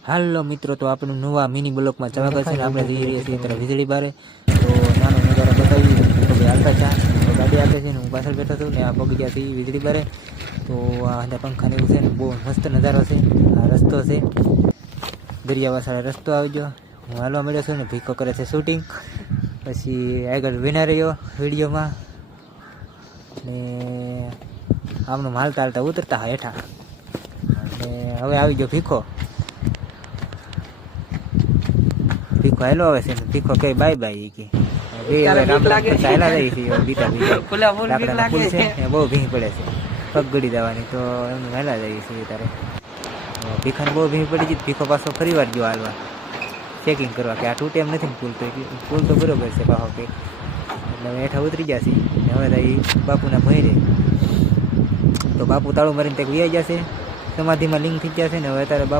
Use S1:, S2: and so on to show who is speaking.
S1: હાલો મિત્રો તો આપણું નવા મિની બ્લોકમાં સ્વાગત છે આપણે જઈ રહ્યા છીએ ત્યારે વીજળી બારે. તો નાનો નજારો બતાવી તો ભાઈ હાલતા ચા તો ગાડી આપે છે ને હું પાછળ બેઠો છું ને આ બગીચાથી વીજળી બારે. તો આ અંદર પંખા ને એવું છે ને બહુ મસ્ત નજારો છે. આ રસ્તો છે. દરિયાવાસાળા રસ્તો આવી ગયો. હું હાલવા મળ્યો છું ને ભીખો કરે છે શૂટિંગ પછી આગળ વિના રહ્યો વિડીયોમાં. ને આમનું હાલતા હાલતા ઉતરતા હેઠા. અને હવે આવી ગયો ભીખો. ભીખો હેલો આવે છે ને ભીખો કે બાય બાય ઈ કે બે હવે રામ રામ કરતા હાલ્યા જાય છે હવે બીતા બીતા
S2: ફૂલા ફૂલ બીક
S1: લાકડાના પુલ
S2: લાગે
S1: છે ને બહુ ભીંગ પડે છે પગ ગળી દેવાની તો એમ હેલા જાય છે તારે ભીખાને બહુ ભીંગ પડી ગઈ ભીખો પાછો ફરી વાર ગયો હાલવા ચેકિંગ કરવા કે આ તૂટે એમ નથી ને પુલ તો એટલે પુલ તો બરોબર છે પાછો કે એટલે હવે હેઠા ઉતરી ગયા છે ને હવે તો એ બાપુના ભય રહે તો બાપુ તાળું મારીને તે વ્યાઈ જશે સમાધિમાં લિંક થઈ જશે ને હવે તારે બાપુ